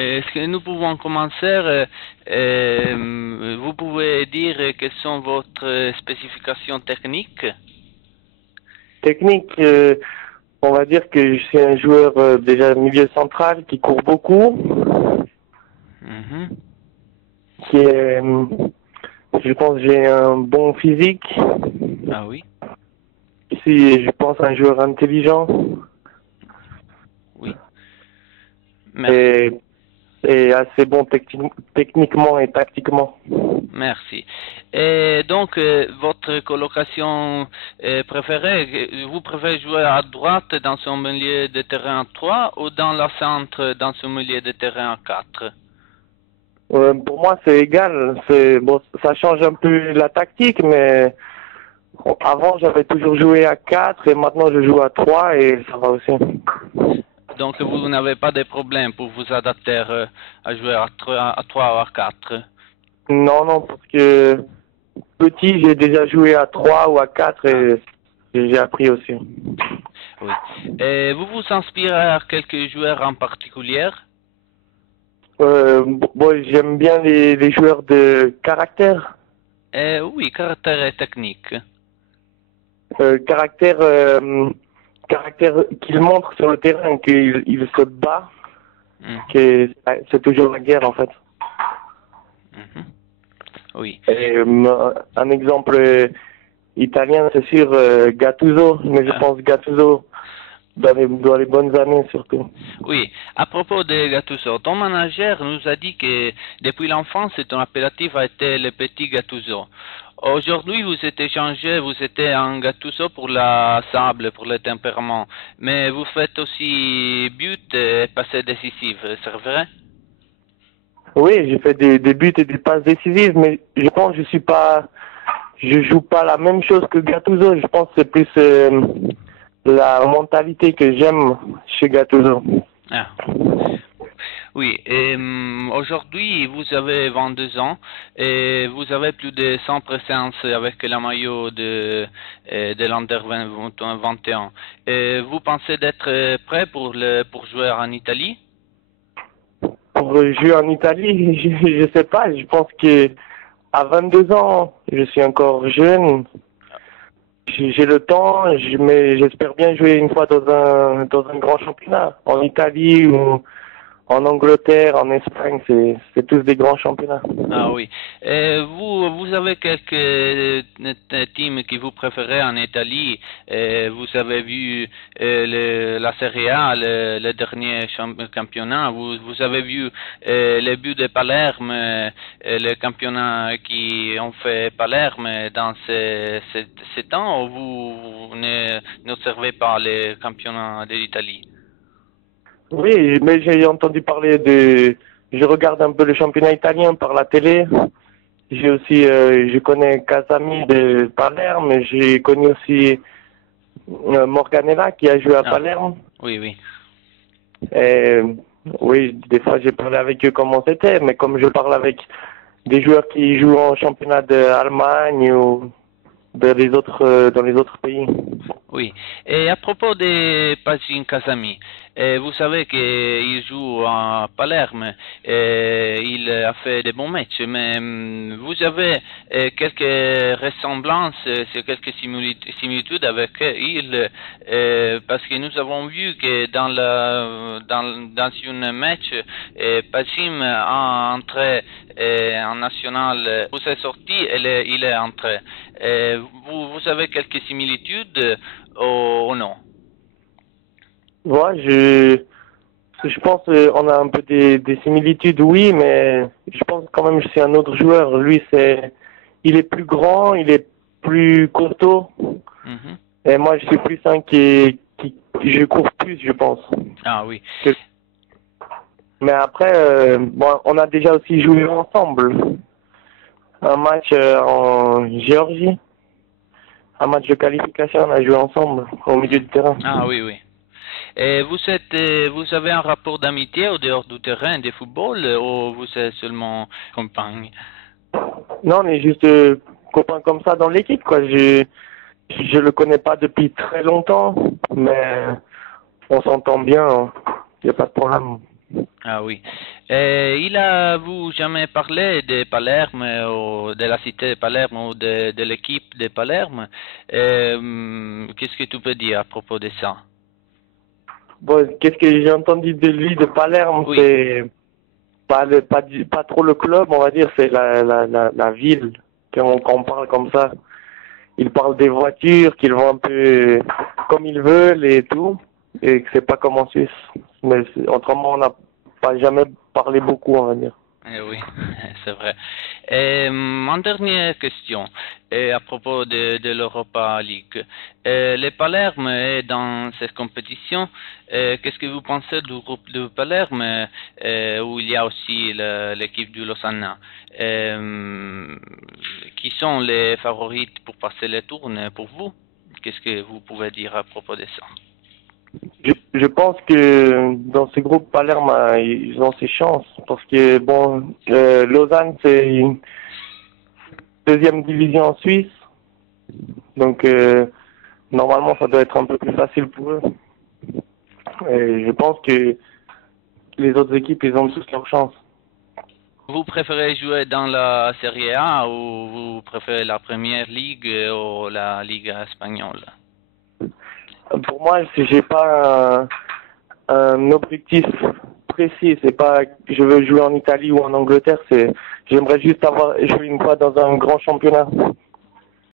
Est-ce que nous pouvons commencer? Vous pouvez dire quelles sont votre spécifications techniques? Technique, on va dire que je suis un joueur déjà milieu central qui court beaucoup, Mhm. qui est, je pense, que j'ai un bon physique. Ah oui, Si je pense un joueur intelligent oui. Merci. et, et assez bon techniquement et tactiquement. Merci. Et donc, votre colocation préférée, vous préférez jouer à droite dans son milieu de terrain à 3 ou dans le centre dans son milieu de terrain à 4? Pour moi, c'est égal. C'est bon, ça change un peu la tactique, mais avant j'avais toujours joué à 4 et maintenant je joue à 3 et ça va aussi. Donc, vous n'avez pas de problème pour vous adapter à jouer à 3 ou à 4? Non, non, parce que petit, j'ai déjà joué à 3 ou à 4 Ah, et j'ai appris aussi. oui. Et vous vous inspirez à quelques joueurs en particulier? Bon, j'aime bien les joueurs de caractère. Oui, caractère et technique. Caractère, caractère qu'il montre sur le terrain, qu'il se bat, Mhm, que c'est toujours la guerre en fait. mhm. Oui. Et, un exemple italien, c'est sûr, Gattuso, mais je Ah, pense Gattuso dans les bonnes années surtout. oui. À propos de Gattuso, ton manager nous a dit que depuis l'enfance, ton appellatif a été le petit Gattuso. Aujourd'hui, vous êtes échangé, vous êtes un Gattuso pour la sable, pour le tempérament, mais vous faites aussi but et passer décisif, c'est vrai? Oui, j'ai fait des buts et des passes décisives, mais je pense que je joue pas la même chose que Gattuso. Je pense que c'est plus la mentalité que j'aime chez Gattuso. Ah. Oui, et aujourd'hui vous avez 22 ans et vous avez plus de 100 présences avec la maillot de l'Under 21. Et vous pensez d'être prêt pour jouer en Italie? Pour jouer en Italie, je sais pas. Je pense que à 22 ans, je suis encore jeune. J'ai le temps, mais j'espère bien jouer une fois dans un grand championnat. En Italie ou en Angleterre, en Espagne, c'est tous des grands championnats. Ah oui. Vous avez quelques teams que vous préférez en Italie. Vous avez vu la Serie A, le dernier championnat. Vous avez vu les buts de Palerme, le championnat qui ont fait Palerme dans ces temps ou vous n'observez pas les championnats de l'Italie? Oui, mais j'ai entendu parler de... Je regarde un peu le championnat italien par la télé. J'ai aussi, je connais Casami de Palerme. J'ai connu aussi Morganella qui a joué à Ah, Palerme. oui, oui. Et, oui, des fois j'ai parlé avec eux comment c'était, mais comme je parle avec des joueurs qui jouent en championnat d'Allemagne ou dans les autres pays. Oui. Et à propos de Pachin Casami, vous savez qu'il joue à Palerme, il a fait de bons matchs, mais vous avez quelques ressemblances, quelques similitudes avec il, parce que nous avons vu que dans une match, Pachim a entré en national, vous êtes sorti, il est entré. Vous avez quelques similitudes ou non? Moi, je pense on a un peu des similitudes, oui, mais je pense quand même que c'est un autre joueur. Lui, il est plus grand, il est plus costaud, Mhm. et moi, je suis plus un je cours plus, je pense. Ah oui. Que- Mais après, bon, on a déjà aussi joué ensemble. Un match en Géorgie, un match de qualification, on a joué ensemble au milieu Mm. du terrain. Ah oui, oui. Et vous avez un rapport d'amitié au dehors du terrain de football ou vous êtes seulement compagne? Non, mais juste copain comme ça dans l'équipe, quoi. Je le connais pas depuis très longtemps, mais on s'entend bien, il n'y a pas de problème. Ah oui. Il a vous jamais parlé de Palerme ou de la cité de Palerme ou de l'équipe de Palerme? Qu'est-ce que tu peux dire à propos de ça? Bon, qu'est-ce que j'ai entendu de lui de Palerme, Oui. c'est pas trop le club, on va dire, c'est la ville, quand on parle comme ça. Ils parlent des voitures, qu'ils vont un peu comme ils veulent et tout, et que c'est pas comme en Suisse. Mais autrement, on n'a pas jamais parlé beaucoup, on va dire. Oui, c'est vrai. En dernière question, à propos de l'Europa League. Le Palerme est dans cette compétition. Qu'est-ce que vous pensez du groupe de Palerme, où il y a aussi l'équipe du Lausanne? Qui sont les favorites pour passer les tours pour vous? Qu'est-ce que vous pouvez dire à propos de ça? Je pense que dans ce groupe Palerme, ils ont ses chances, parce que bon, Lausanne, c'est une deuxième division en Suisse, donc normalement, ça doit être un peu plus facile pour eux. Et je pense que les autres équipes, ils ont tous leurs chances. Vous préférez jouer dans la Serie A ou vous préférez la Première Ligue ou la Ligue espagnole? Pour moi, si j'ai pas un objectif précis, c'est pas que je veux jouer en Italie ou en Angleterre, c'est j'aimerais juste avoir joué une fois dans un grand championnat.